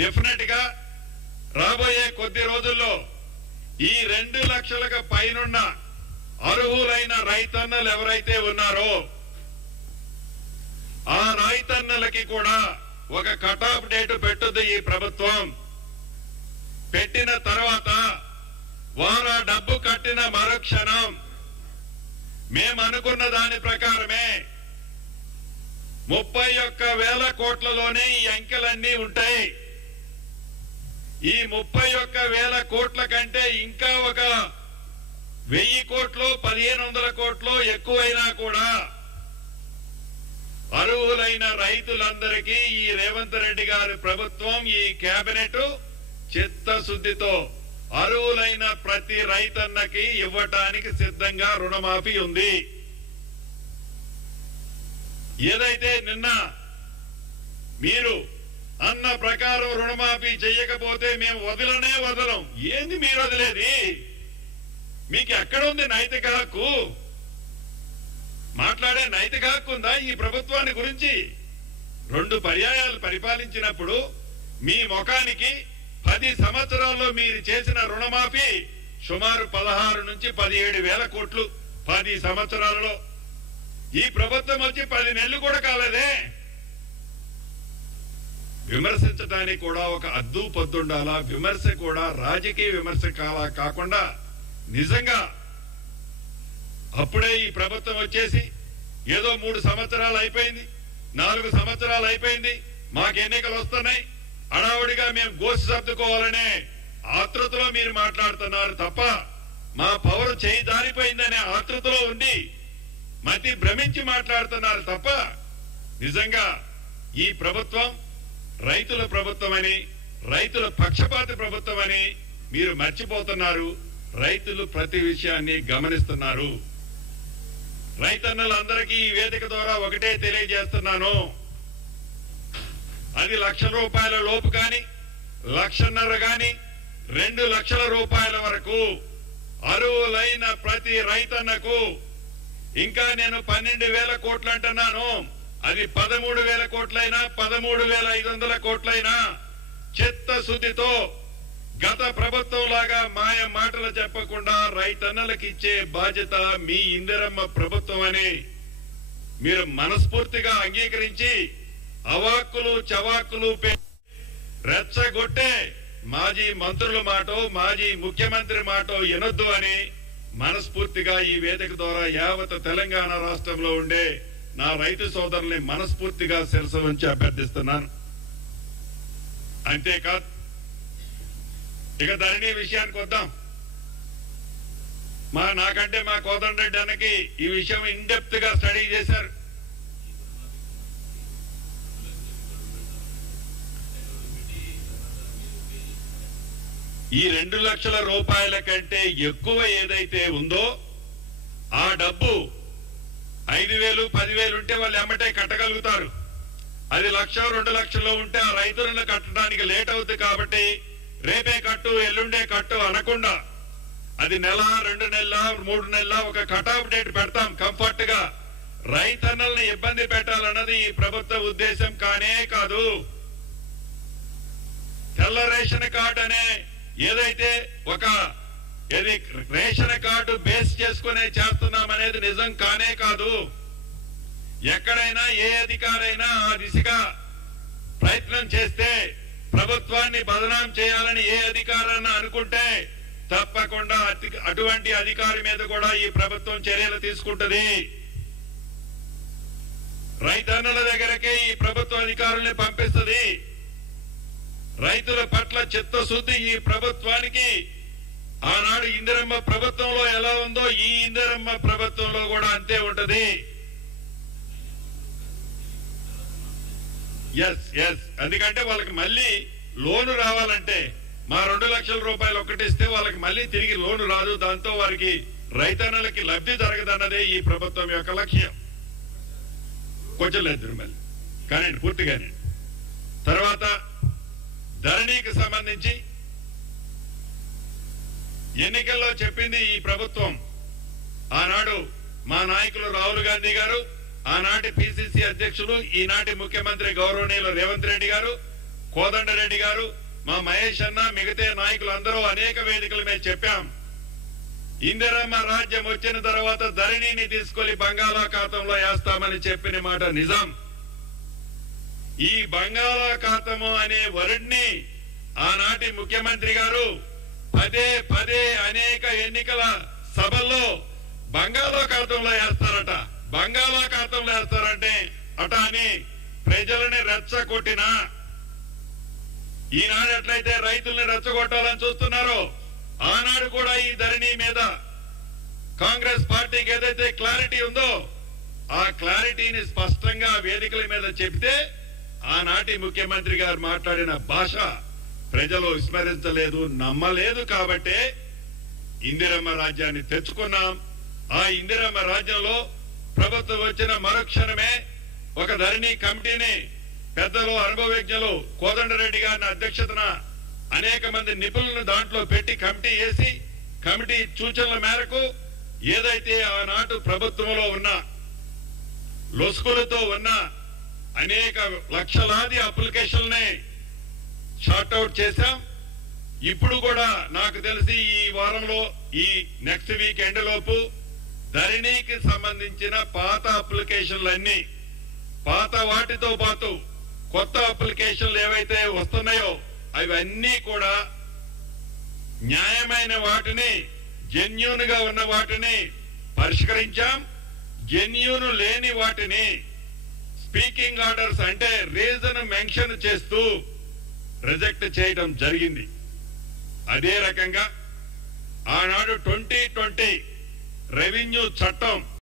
Definite గా రాబోయే కొద్ది రోజుల్లో ఈ 2 లక్షలకు పైనున్న అర్హులైన రైతన్నలు ఎవరైతే ఉన్నారో ఆ రైతన్నలకి కూడా ఒక కట్ ఆఫ్ డేట్ పెట్టుద్ది ఈ ప్రభుత్వం. పెట్టిన తర్వాత వారు ఆ డబ్బు కట్టిన మరుక్షణం మేము అనుకున్న దాని ప్రకారమే 31,000 కోట్లలోనే ఈ అంకెలన్నీ ఉంటాయి. ఈ 31,000 కోట్ల కంటే ఇంకా ఒక 1000 కోట్లు 1,500 కోట్లు ఎక్కువైనా కూడా అర్హులైన రైతులందరికీ ఈ రేవంత్ రెడ్డి గారి ప్రభుత్వం ఈ కేబినెట్ చిత్తశుద్ధితో అర్హులైన ప్రతి రైతన్నకి ఇవ్వటానికి సిద్ధంగా రుణమాఫీ ఉంది. ఏదైతే నిన్న మీరు అన్న ప్రకారం రుణమాఫీ చేయకపోతే మేము వదలనే వదలం. ఏంది మీరు వదిలేది? మీకు ఎక్కడుంది నైతిక హక్కు? మాట్లాడే నైతిక హక్కు ఉందా ఈ ప్రభుత్వాన్ని గురించి? 2 పర్యాయాలు పరిపాలించినప్పుడు మీ ముఖానికి 10 సంవత్సరాల్లో మీరు చేసిన రుణమాఫీ సుమారు 16 నుంచి 17,000 కోట్లు 10 సంవత్సరాలలో. ఈ ప్రభుత్వం వచ్చి 10 నెలలు కూడా కాలేదే. విమర్శించడానికి కూడా ఒక అద్దు పొద్దుండాలా. విమర్శ కూడా రాజకీయ విమర్శ కాకుండా నిజంగా అప్పుడే ఈ ప్రభుత్వం వచ్చేసి ఏదో 3 సంవత్సరాలు అయిపోయింది, 4 సంవత్సరాలు అయిపోయింది, మాకు ఎన్నికలు వస్తున్నాయి, అడావుడిగా మేము గోసి సర్దుకోవాలనే ఆతృతలో మీరు మాట్లాడుతున్నారు తప్ప మా పవర్ చేయి దారిపోయిందనే ఆతృతలో ఉండి మతి భ్రమించి మాట్లాడుతున్నారు తప్ప నిజంగా ఈ ప్రభుత్వం రైతుల ప్రభుత్వం అని, రైతుల పక్షపాతి ప్రభుత్వం అని మీరు మర్చిపోతున్నారు. రైతులు ప్రతి విషయాన్ని గమనిస్తున్నారు. రైతన్నలందరికీ ఈ వేదిక ద్వారా ఒకటే తెలియజేస్తున్నాను. అది 1,00,000 రూపాయల లోపు కానీ 1,50,000 కానీ 2 లక్షల రూపాయల వరకు అర్హులైన ప్రతి రైతన్నకు ఇంకా నేను 12,000 కోట్లు అంటున్నాను. అది 13,000 కోట్లైనా 13,500 కోట్లైనా చిత్తశుద్ధితో గత ప్రభుత్వం లాగా మాయ మాటలు చెప్పకుండా రైతన్నలకు ఇచ్చే బాధ్యత మీ ఇందిరమ్మ ప్రభుత్వం అని మీరు మనస్ఫూర్తిగా అంగీకరించి అవాక్కులు చవాక్కులు రెచ్చగొట్టే మాజీ మంత్రుల మాటో మాజీ ముఖ్యమంత్రి మాటో వినొద్దు అని మనస్ఫూర్తిగా ఈ వేదిక ద్వారా యావత్ తెలంగాణ రాష్ట్రంలో ఉండే నా రైతు సోదరుల్ని మనస్ఫూర్తిగా శిరస ఉంచి అభ్యర్థిస్తున్నాను. అంతేకాదు ఇక ధరణి విషయానికి వద్దాం. నాకంటే మా కోదండరెడ్డి అన్నకి ఈ విషయం ఇన్ డెప్త్ గా స్టడీ చేశారు. ఈ 2 లక్షల రూపాయల కంటే ఎక్కువ ఏదైతే ఉందో ఆ డబ్బు 5,000 10,000 ఉంటే వాళ్ళు ఎమ్మటే కట్టగలుగుతారు. అది 1,00,000 2 లక్షల్లో ఉంటే ఆ రైతులను కట్టడానికి లేట్ అవుతుంది. కాబట్టి రేపే కట్టు ఎల్లుండే కట్టు అనకుండా అది 1 2 నెలల 3 నెలల ఒక కట్ ఆఫ్ డేట్ పెడతాం. కంఫర్ట్ గా రైతన్నల్ని ఇబ్బంది పెట్టాలన్నది ఈ ప్రభుత్వ ఉద్దేశం కానే కాదు. తెల్ల రేషన్ కార్డు అనే ఏదైతే ఒక రేషన్ కార్డు బేస్ చేసుకునే చేస్తున్నాం అనేది నిజం కానే కాదు. ఎక్కడైనా ఏ అధికారైనా ఆ దిశగా ప్రయత్నం చేస్తే ప్రభుత్వాన్ని బదనాం చేయాలని ఏ అధికారాన్ని అనుకుంటే తప్పకుండా అటువంటి అధికారి మీద కూడా ఈ ప్రభుత్వం చర్యలు తీసుకుంటది. రైతన్నల దగ్గరకే ఈ ప్రభుత్వ అధికారుల్ని పంపిస్తుంది. రైతుల పట్ల చిత్తశుద్ధి ఈ ప్రభుత్వానికి ఆనాడు ఇందిరమ్మ ప్రభుత్వంలో ఎలా ఉందో ఈ ఇందిరమ్మ ప్రభుత్వంలో కూడా అంతే ఉంటది. ఎందుకంటే వాళ్ళకి మళ్ళీ లోను రావాలంటే మా 2 లక్షల రూపాయలు ఒక్కటిస్తే వాళ్ళకి మళ్ళీ తిరిగి లోను రాదు. దాంతో వారికి రైతన్నలకి లబ్ధి జరగదన్నదే ఈ ప్రభుత్వం యొక్క లక్ష్యం. కొంచెం లేదు మళ్ళీ కానీ పూర్తిగానే. తర్వాత ధరణికి సంబంధించి ఎన్నికల్లో చెప్పింది ఈ ప్రభుత్వం. ఆనాడు మా నాయకులు రాహుల్ గాంధీ గారు, ఆనాటి పిసిసి అధ్యక్షులు, ఈనాటి ముఖ్యమంత్రి గౌరవనీయులు రేవంత్ రెడ్డి గారు కోదండరెడ్డి గారు, మా మహేష్ అన్న, మిగతా నాయకులు అందరూ అనేక వేదికల మీద చెప్పాం. ఇందిరమ్మ రాజ్యం వచ్చిన తర్వాత ధరణిని తీసుకొని బంగాళాఖాతంలో వేస్తామని చెప్పిన మాట నిజం. ఈ బంగాళాఖాతము అనే వర్డ్ని ఆనాటి ముఖ్యమంత్రి గారు పదే పదే అనేక ఎన్నికల సభల్లో బంగాళాఖాతంలో వేస్తారట, బంగాళాఖాతంలో వేస్తారంటే అట అని ప్రజలని రెచ్చగొట్టినా, ఈనాడు ఎట్లయితే రైతుల్ని రెచ్చగొట్టాలని చూస్తున్నారో ఆనాడు కూడా ఈ ధరణి మీద కాంగ్రెస్ పార్టీకి ఏదైతే క్లారిటీ ఉందో ఆ క్లారిటీని స్పష్టంగా వేదికల మీద చెప్తే ఆనాటి ముఖ్యమంత్రి గారు మాట్లాడిన భాష ప్రజలు విస్మరించలేదు, నమ్మలేదు. కాబట్టే ఇందిరమ్మ రాజ్యాన్ని తెచ్చుకున్నాం. ఆ ఇందిరమ్మ రాజ్యంలో ప్రభుత్వం వచ్చిన మరుక్షణమే ఒక ధరణి కమిటీని పెద్దలు, అనుభవజ్ఞులు కోదండరెడ్డి గారిని అధ్యక్షతన అనేక మంది నిపుణులను దాంట్లో పెట్టి కమిటీ వేసి, కమిటీ సూచనల మేరకు ఏదైతే ఆనాటి ప్రభుత్వంలో ఉన్న లొసుకులతో ఉన్న అనేక లక్షలాది అప్లికేషన్లని షార్ట్అవుట్ చేశాం. ఇప్పుడు కూడా నాకు తెలిసి ఈ వారంలో, ఈ నెక్స్ట్ వీక్ ఎండ్ లోపు ధరణికి సంబంధించిన పాత అప్లికేషన్లన్నీ, పాత వాటితో పాటు కొత్త అప్లికేషన్లు ఏవైతే వస్తున్నాయో అవన్నీ కూడా న్యాయమైన వాటిని, జెన్యూన్ గా ఉన్న వాటిని పరిష్కరించాం. జెన్యూన్ లేని వాటిని స్పీకింగ్ ఆర్డర్స్ అంటే రీజన్ మెన్షన్ చేస్తూ రిజెక్ట్ చేయడం జరిగింది. అదే రకంగా ఆనాడు 2020 రెవెన్యూ చట్టం